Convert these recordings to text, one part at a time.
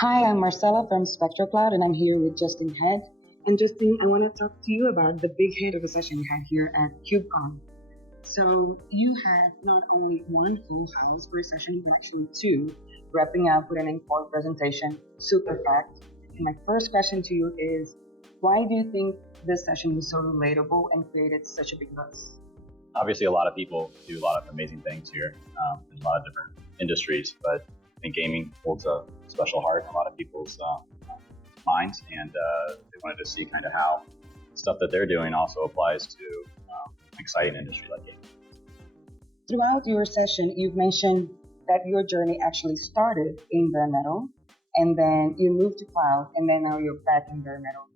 Hi, I'm Marcella from SpectroCloud, and I'm here with Justin Head. And Justin, I want to talk to you about the big hit of a session you had here at KubeCon. So you had not only one full house for a session, but actually two, wrapping up with an important presentation, super packed. And my first question to you is, why do you think this session was so relatable and created such a big buzz? Obviously, a lot of people do a lot of amazing things here in a lot of different industries, but I think gaming holds a special heart in a lot of people's minds, and they wanted to see kind of how stuff that they're doing also applies to an exciting industry like gaming. Throughout your session, you've mentioned that your journey actually started in bare metal, and then you moved to cloud, and then now you're back in bare metal.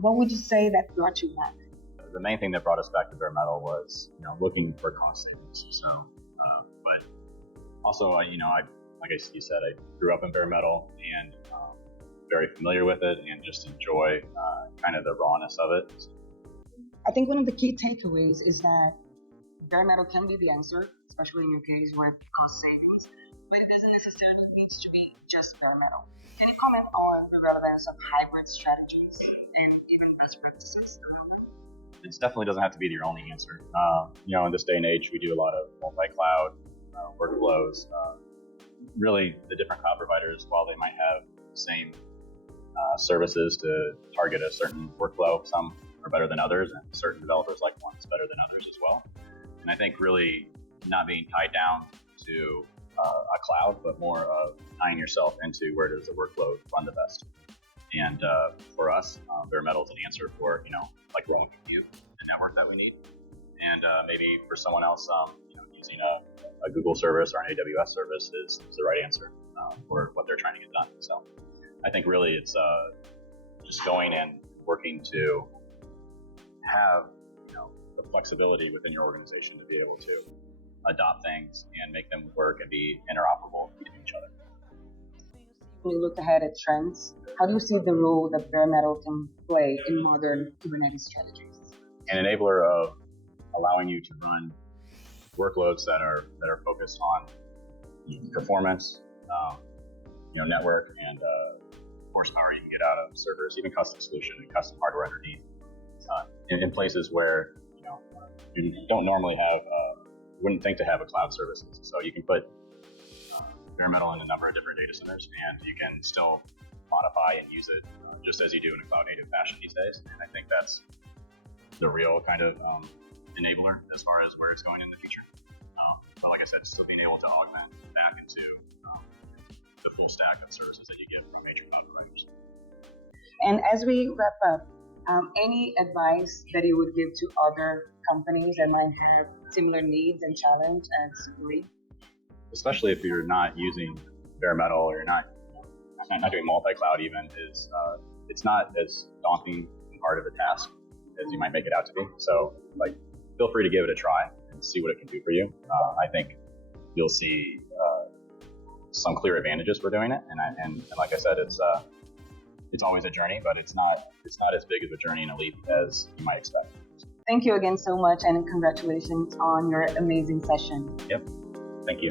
What would you say that brought you back? The main thing that brought us back to bare metal was, looking for cost savings. So, but also, like you said, I grew up in bare metal and very familiar with it, and just enjoy kind of the rawness of it. I think one of the key takeaways is that bare metal can be the answer, especially in your case with cost savings, but it doesn't necessarily need to be just bare metal. Can you comment on the relevance of hybrid strategies and even best practices around them? It definitely doesn't have to be your only answer. In this day and age, we do a lot of multi-cloud workflows. Really, the different cloud providers, while they might have the same services to target a certain workflow, some are better than others, and certain developers like one is better than others as well. And I think really not being tied down to a cloud, but more of tying yourself into where does the workload run the best. And for us, bare metal is an answer for, like raw compute, the network that we need. And maybe for someone else, using a Google service or an AWS service is the right answer for what they're trying to get done. So I think really it's just going and working to have, the flexibility within your organization to be able to adopt things and make them work and be interoperable with each other. When you look ahead at trends, how do you see the role that bare metal can play in modern Kubernetes strategies? An enabler of allowing you to run workloads that are focused on performance, network, and horsepower you can get out of servers, even custom solution and custom hardware underneath, in places where you don't normally have, wouldn't think to have a cloud services. So you can put bare metal in a number of different data centers, and you can still modify and use it just as you do in a cloud native fashion these days. And I think that's the real kind of enabler as far as where it's going in the future. But like I said, still being able to augment back into the full stack of services that you get from major cloud providers. And as we wrap up, any advice that you would give to other companies that might have similar needs and challenge as we? Especially if you're not using bare metal or you're not doing multi-cloud even, is it's not as daunting and hard of a task as you might make it out to be. So feel free to give it a try and see what it can do for you. I think you'll see some clear advantages for doing it. And like I said, it's always a journey, but it's not as big of a journey and a leap as you might expect. Thank you again so much, and congratulations on your amazing session. Yep. Thank you.